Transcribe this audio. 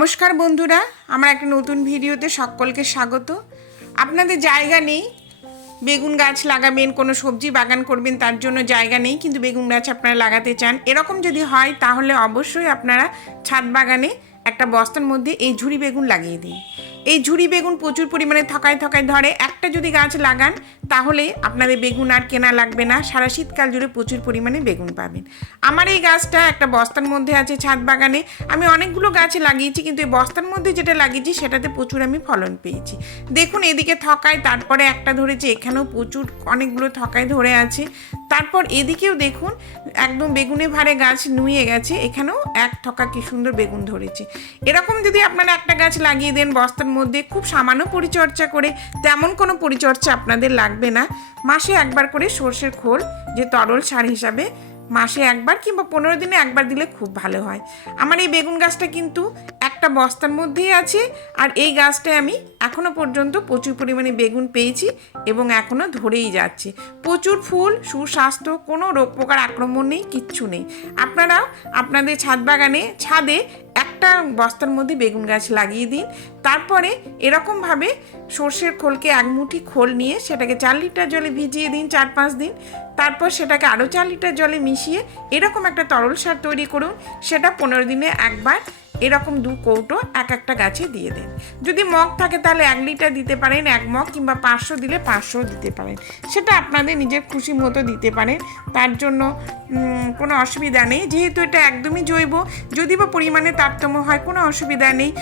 নমস্কার বন্ধুরা, আমার একটা নতুন ভিডিওতে সকলকে স্বাগত। আপনাদের জায়গা নেই, বেগুন গাছ লাগাবেন, কোনো সবজি বাগান করবেন, তার জন্য জায়গা নেই, কিন্তু বেগুন গাছ আপনারা লাগাতে চান। এরকম যদি হয়, তাহলে অবশ্যই আপনারা ছাদ বাগানে একটা বস্তার মধ্যে এই ঝুড়ি বেগুন লাগিয়ে দিন। এই ঝুড়ি বেগুন প্রচুর পরিমাণে থকায় থকায় ধরে। একটা যদি গাছ লাগান তাহলে আপনাদের বেগুন আর কেনা লাগবে না। সারা শীতকাল জুড়ে প্রচুর পরিমাণে বেগুন পাবেন। আমার এই গাছটা একটা বস্তার মধ্যে আছে ছাদ বাগানে। আমি অনেকগুলো গাছ লাগিয়েছি, কিন্তু এই বস্তার মধ্যে যেটা লাগিয়েছি, সেটাতে প্রচুর আমি ফলন পেয়েছি। দেখুন, এদিকে থকায়, তারপরে একটা ধরেছে, এখানেও প্রচুর অনেকগুলো থকায় ধরে আছে। তারপর এদিকেও দেখুন, একদম বেগুনে ভারে গাছ নুয়ে গেছে। এখানেও এক থকা কি সুন্দর বেগুন ধরেছে। এরকম যদি আপনারা একটা গাছ লাগিয়ে দেন বস্তার মধ্যে, খুব সামান্য পরিচর্যা করে, তেমন কোনো পরিচর্যা আপনাদের লাগবে না। মাসে একবার করে সর্ষের খোল, যে তরল সার হিসাবে। মাসে একবার কিংবা পনেরো দিনে একবার দিলে খুব ভালো হয়। আমার এই বেগুন গাছটা কিন্তু একটা বস্তার মধ্যেই আছে, আর এই গাছটায় আমি এখনও পর্যন্ত প্রচুর পরিমাণে বেগুন পেয়েছি এবং এখনও ধরেই যাচ্ছে। প্রচুর ফুল, সুস্বাস্থ্য, কোনো রোগ পোকার আক্রমণ নেই, কিচ্ছু নেই। আপনারাও আপনাদের ছাদ বাগানে, ছাদে একটা বস্তার মধ্যে বেগুন গাছ লাগিয়ে দিন। তারপরে এরকমভাবে সর্ষের খোলকে এক মুঠি খোল নিয়ে সেটাকে চার লিটার জলে ভিজিয়ে দিন চার পাঁচ দিন। তারপর সেটাকে আরও চার লিটার জলে মিশিয়ে এরকম একটা তরল সার তৈরি করুন। সেটা পনেরো দিনে একবার এরকম দু কৌটো এক একটা গাছে দিয়ে দেন। যদি মগ থাকে তাহলে এক লিটার দিতে পারেন এক মগ কিংবা পাঁচশো দিলে পাঁচশো দিতে পারেন। সেটা আপনাদের নিজের খুশি মতো দিতে পারেন। তার জন্য কোনো অসুবিধা নেই। যেহেতু এটা একদমই জৈব যদি বা পরিমাণে তারতম্য হয়, কোনো অসুবিধা নেই।